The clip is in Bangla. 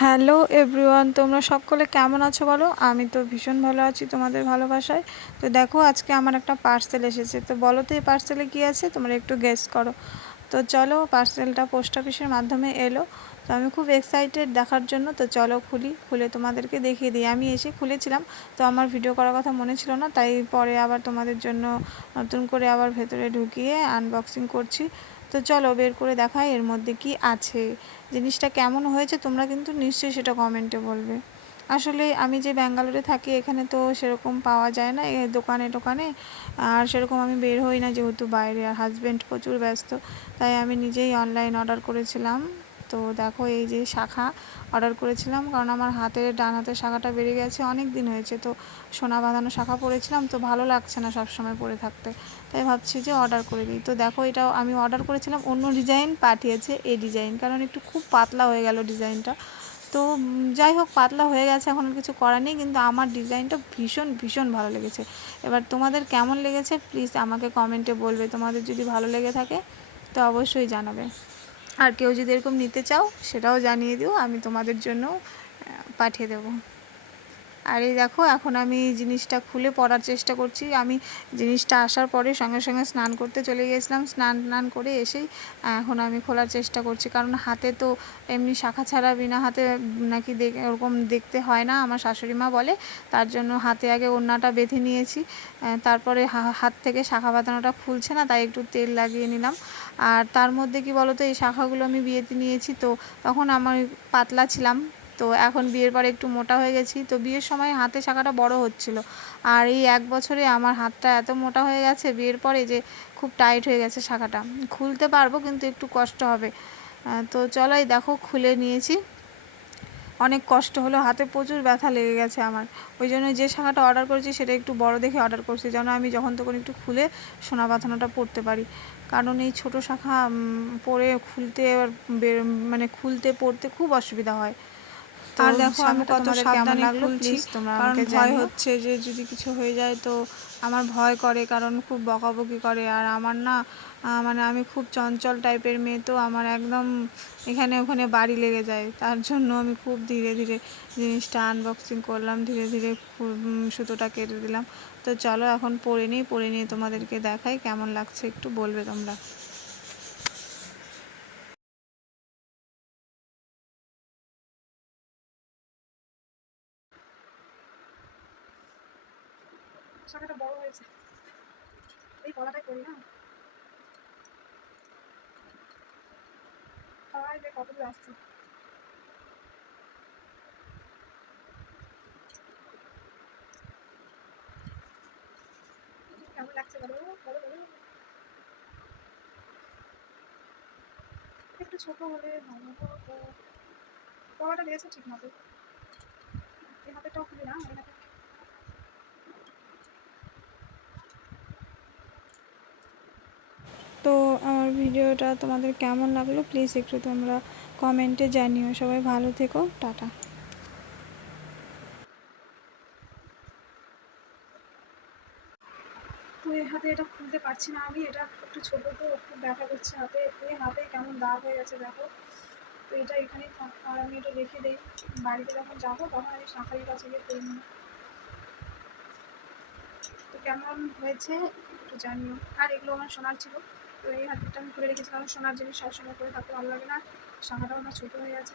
হ্যালো এভরিওয়ান, তোমরা সকলে কেমন আছো বলো? আমি তো ভীষণ ভালো আছি তোমাদের ভালোবাসায়। তো দেখো, আজকে আমার একটা পার্সেল এসেছে। তো বলো তো, এই পার্সেলে কী আছে? তোমরা একটু গেস করো। তো চলো পার্সেলটা পোস্ট অফিসের মাধ্যমে এলো। তো আমি খুব এক্সাইটেড দেখার জন্য। তো চলো খুলি, খুলে তোমাদেরকে দেখিয়ে দিই। আমি এসে খুলেছিলাম। তো আমার ভিডিও করার কথা মনে ছিল না। তাই পরে আবার তোমাদের জন্য নতুন করে আবার ভেতরে ঢুকিয়ে আনবক্সিং করছি। তো চলো বের করে দেখাই এর মধ্যে কি আছে। জিনিসটা কেমন হয়েছে তোমরা কিন্তু নিশ্চয়ই সেটা কমেন্টে বলবে। আসলে আমি যে ব্যাঙ্গালোরে থাকি এখানে তো সেরকম পাওয়া যায় না দোকানে টোকানে। আর সেরকম আমি বের হই না যেহেতু বাইরে, আর হাজব্যান্ড প্রচুর ব্যস্ত, তাই আমি নিজেই অনলাইন অর্ডার করেছিলাম। তো দেখো এই যে শাখা অর্ডার করেছিলাম, কারণ আমার হাতের ডান হাতের শাখাটা বেড়ে গেছে, অনেক দিন হয়েছে। তো সোনা বাঁধানো শাখা পরেছিলাম, তো ভালো লাগছে না সব সময় পরে থাকতে। তাই ভাবছি যে অর্ডার করে দিই তো দেখো এটাও আমি অর্ডার করেছিলাম, অন্য ডিজাইন পাঠিয়েছে এই ডিজাইন কারণ একটু খুব পাতলা হয়ে গেল ডিজাইনটা তো যাই হোক, পাতলা হয়ে গেছে, এখন কিছু করার নেই, কিন্তু আমার ডিজাইনটা ভীষণ ভীষণ ভালো লেগেছে। এবার তোমাদের কেমন লেগেছে প্লিজ আমাকে কমেন্টে বলবে। তোমাদের যদি ভালো লেগে থাকে, তো অবশ্যই জানাবে। আর কেউ যদি এরকম নিতে চাও সেটাও জানিয়ে দিও আমি তোমাদের জন্য পাঠিয়ে দেবো। আর এই দেখো, এখন আমি জিনিসটা খুলে পড়ার চেষ্টা করছি। আমি জিনিসটা আসার পরে সঙ্গে সঙ্গে স্নান করতে চলে গিয়েছিলাম। স্নান টান করে এসেই এখন আমি খোলার চেষ্টা করছি। কারণ হাতে তো এমনি শাখা ছাড়া বিনা হাতে নাকি ওরকম দেখতে হয় না, আমার শাশুড়ি মা বলে। তার জন্য হাতে আগে ওড়নাটা বেঁধে নিয়েছি। তারপরে হাত থেকে শাখা বাঁধানোটা খুলছে না, তাই একটু তেল লাগিয়ে নিলাম। আর তার মধ্যে কি বলতো, এই শাখাগুলো আমি বিয়েতে নিয়েছি তো, তখন আমার পাতলা ছিলাম। তো এখন বিয়ের পরে একটু মোটা হয়ে গেছি। তো বিয়ের সময় হাতে শাখাটা বড় হচ্ছিল। আর এই এক বছরে আমার হাতটা এত মোটা হয়ে গেছে, বিয়ের পরে যে খুব টাইট হয়ে গেছে শাখাটা। খুলতে পারব কিন্তু একটু কষ্ট হবে। তো চলো দেখো, খুলে নিয়েছি। অনেক কষ্ট হলো, হাতে প্রচুর ব্যথা লেগে গেছে আমার। ওই জন্য যে শাখাটা অর্ডার করেছি সেটা একটু বড় দেখে অর্ডার করছি, যেন আমি যখন তখন একটু খুলে সোনা বাঁধানোটা পড়তে পারি। কারণ এই ছোট শাখা পরে খুলতে মানে খুলতে পড়তে খুব অসুবিধা হয়। আর দেখো আমি কত সাবধানে খুলছি। কারণ ভয় হচ্ছে যে যদি কিছু হয়ে যায় তো আমার ভয় করে কারণ খুব বকাবকি করে। আর আমার না মানে আমি খুব চঞ্চল টাইপের মেয়ে তো আমার একদম এখানে ওখানে বাড়ি লেগে যায়। তার জন্য আমি খুব ধীরে ধীরে জিনিসটা আনবক্সিং করলাম ধীরে ধীরে সুতোটা কেটে দিলাম। তো চলো এখন পরে নিই পরে নিয়ে তোমাদেরকে দেখাই কেমন লাগছে একটু বলবে তোমরা। শাখাটা বড় হয়েছে। এই গলাটা করি না। কতগুলো আসছে? কেমন লাগছে বলো? বলো বলো একটু ছোট হলে হতো। দিয়েছে ঠিক মতো। এই হাতেটাও খুলি না, এই হাতে তো আমার ভিডিওটা তোমাদের কেমন লাগল? প্লিজ একটু তোমরা কমেন্টে জানিও। সবাই ভালো থেকো। টাটা। এই হাতে এটা খুলতে পারছি না আমি। এটা একটু ছোটো তো খুব ব্যথা করছে হাতে। এই হাতে কেমন দাগ হয়ে গেছে দেখো। তো এটা এখানেই থাক। আর আমি এটা রেখে দিই। বাড়িতে যখন যাব তখন আমি শাঁখারির কাছে গিয়ে করে নিই তো কেমন হয়েছে একটু জানিও। আর এগুলো আমার সোনার ছিল। তো এই হাতটা আমি খুলে রেখেছিলাম সোনার জিনিস সবসময় করে থাকতে, ভালো লাগে না শাখাটাও আমার ছোটো হয়ে আছে।